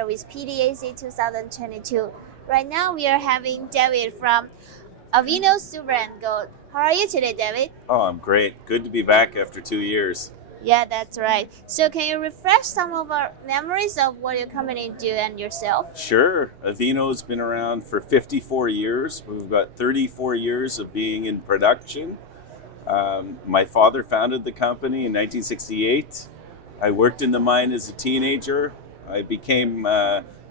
Trader with PDAC 2022. Right now we are having David from Avino Silver Gold. How are you today, David? Oh, I'm great. Good to be back after 2 years. Yeah, that's right. So can you refresh some of our memories of what your company do and yourself? Sure. Avino's been around for 54 years. We've got 34 years of being in production. My father founded the company in 1968. I worked in the mine as a teenager. I became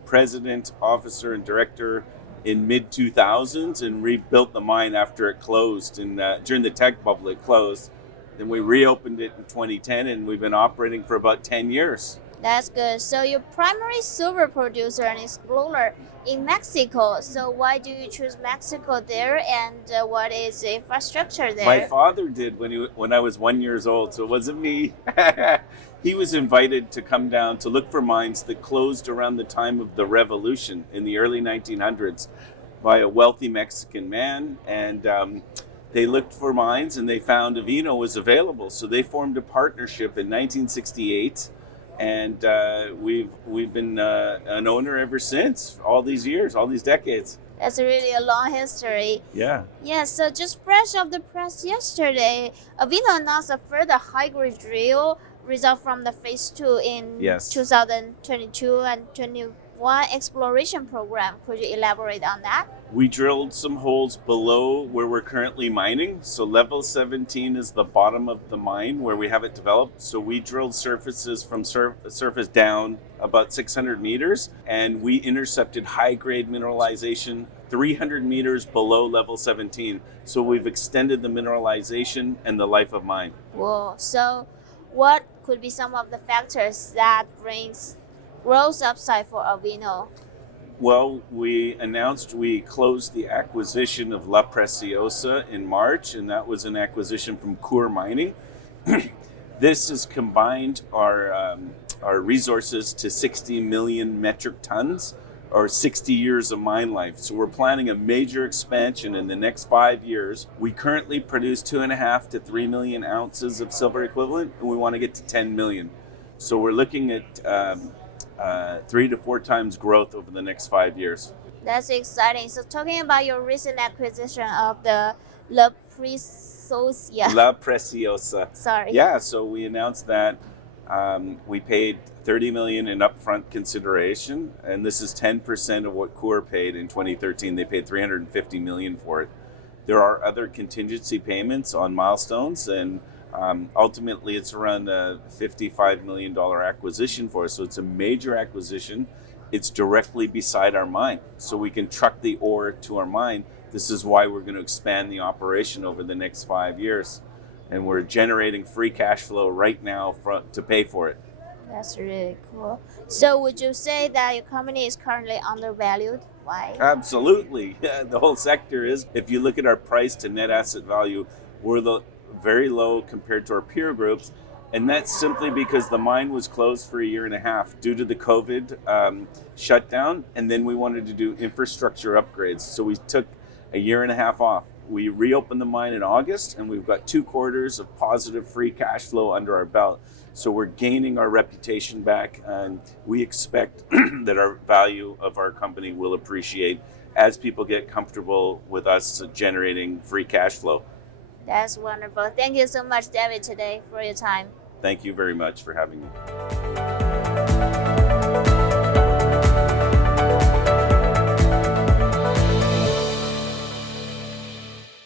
president, officer, and director in mid-2000s and rebuilt the mine after it closed. And during the tech bubble, it closed. Then we reopened it in 2010, and we've been operating for about 10 years. That's good. So you're primary silver producer and explorer in Mexico. So why do you choose Mexico there, and what is the infrastructure there? My father did when I was 1 year old, so it wasn't me. He was invited to come down to look for mines that closed around the time of the revolution in the early 1900s by a wealthy Mexican man, and they looked for mines and they found Avino was available. So they formed a partnership in 1968, and we've been an owner ever since, all these years, all these decades. That's really a long history. Yeah. Yeah, so just fresh off the press yesterday, Avino announced a further high-grade drill result from the phase 2 in 2022 and 21 exploration program. Could you elaborate on that? We drilled some holes below where we're currently mining. So level 17 is the bottom of the mine where we have it developed. So we drilled surfaces from surface down about 600 meters, and we intercepted high-grade mineralization 300 meters below level 17. So we've extended the mineralization and the life of mine. Whoa. So what could be some of the factors that brings growth upside for Avino? Well, we announced we closed the acquisition of La Preciosa in March, and that was an acquisition from Coeur Mining. This has combined our resources to 60 million metric tons, or 60 years of mine life. So we're planning a major expansion in the next 5 years. We currently produce 2.5 to 3 million ounces of silver equivalent, and we want to get to 10 million. So we're looking at 3 to 4 times growth over the next 5 years. That's exciting. So talking about your recent acquisition of the La Preciosa. La Preciosa. Sorry. Yeah, so we announced that we paid $30 million in upfront consideration, and this is 10% of what Coeur paid in 2013. They paid $350 million for it. There are other contingency payments on milestones, and ultimately it's around a $55 million acquisition for us. So it's a major acquisition. It's directly beside our mine, so we can truck the ore to our mine. This is why we're going to expand the operation over the next 5 years. And we're generating free cash flow right now to pay for it. That's really cool. So would you say that your company is currently undervalued? Why? Absolutely. Yeah, the whole sector is. If you look at our price to net asset value, we're very low compared to our peer groups. And that's simply because the mine was closed for 1.5 years due to the COVID shutdown. And then we wanted to do infrastructure upgrades. So we took 1.5 years off. We reopened the mine in August, and we've got 2 quarters of positive free cash flow under our belt. So we're gaining our reputation back, and we expect that our value of our company will appreciate as people get comfortable with us generating free cash flow. That's wonderful. Thank you so much, David, today for your time. Thank you very much for having me.